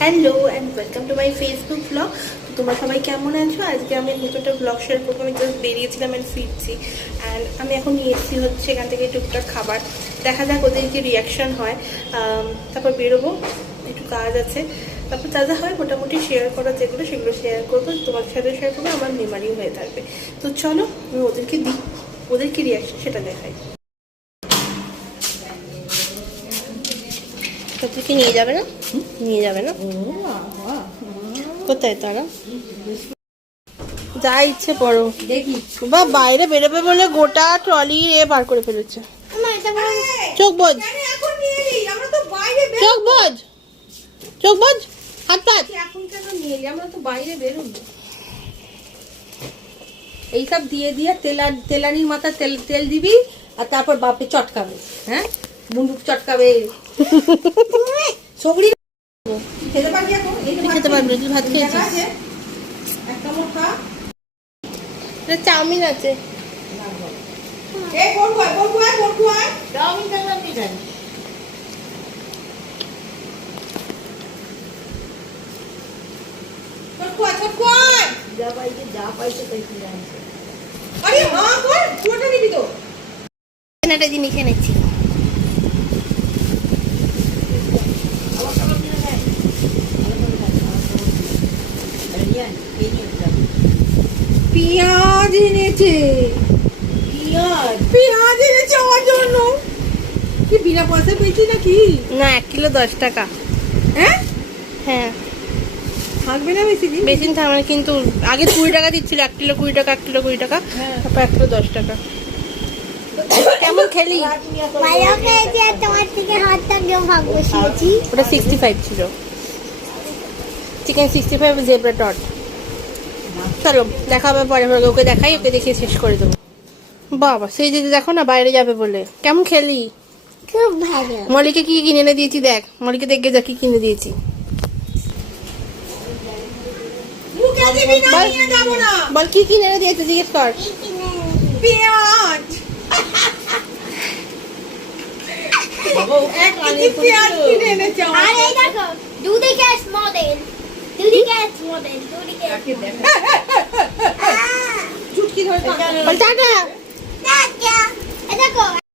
Hello and welcome to my Facebook blog তোমরা সবাই কেমন আছো? আজকে আমি একটা ব্লগ শেয়ার করব। আমি জাস্ট বেরিয়েছিলাম অ্যান্ড ফিরছি। অ্যান্ড আমি এখন নিয়ে এসেছি হচ্ছে এখান থেকে টুকটাক খাবার। দেখা যাক ওদের কি রিয়াকশন হয়। তারপর বেরোবো। একটু কাজ আছে। তারপর যা যা হয় মোটামুটি শেয়ার করা, যেগুলো সেগুলো শেয়ার করব। তোমার সাথে শেয়ার করব, আমার মেমারি হয়ে থাকবে। তো চলো, আমি ওদেরকে দিই। ওদের কি রিয়াকশন সেটা দেখাই। কি নিয়ে যাবে না? নিয়ে যাবে না? কোথায় তারা? যা ইচ্ছে পড়ো দেখি বা বাইরে বেরোবে বলে গোটা ট্রলি এ বার করে ফেলেছে। চোখ বোঝ তো বের- চোখ বোঝ চোখ বোঝ হাত পাত। এখন কেন নিয়ে আমরা তো বাইরে বেরোবো। এইসব দিয়ে দিয়ে তেলা তেলানির মাথা তেল তেল দিবি আর তারপর বাপে চটকাবে হ্যাঁ? মুন্ডুক চটকাবে। খেতে পারবি এখন? খেতে পারবি তুই ভাত খেয়েছিস জায়গা আছে, এক কামড় খা এটা চাউমিন আছে। আরে কর পুরোটা নিবি তো? একটা জিনিস এনেছি। পেঁয়াজ এনেছে। পেঁয়াজ? এনেছে আমার জন্য। কি বিনা পয়সা পেয়েছি নাকি? না এক কিলো দশ টাকা। হ্যাঁ? হ্যাঁ। থাকবে না বেশি দিন? বেশি থাকবে না, কিন্তু আগে কুড়ি টাকা দিচ্ছিল এক কিলো কুড়ি টাকা এক কিলো কুড়ি টাকা হ্যাঁ। তারপর এক কিলো দশ টাকা। কেমন খেলি? ভালো খেয়েছি আর তোমার থেকে হাতটা কেউ ভাগ বসিয়েছি ওটা সিক্সটি ফাইভ ছিল। চিকেন সিক্সটি ফাইভ জেব্রা টট চলো দেখা হবে পরে ওকে দেখাই ওকে দেখিয়ে শেষ করে দেবো। বাবা সেই যে দেখো না বাইরে যাবে বলে। কেমন খেলি? খুব ভালো। মলিকে কি কিনে এনে দিয়েছি দেখ মলিকে দেখে যা কি কিনে দিয়েছি। মুখে দিবি না বল। নিয়ে যাব না। বল কি কিনে এনে দিয়েছে জিজ্ঞেস কর। পেঁয়াজ। আর এই দেখো দুধি গ্যাস মডেল দুধি গ্যাস মডেল দুধি গ্যাস চুটকি ধরে টাকা বল টাটা টাটা এই দেখো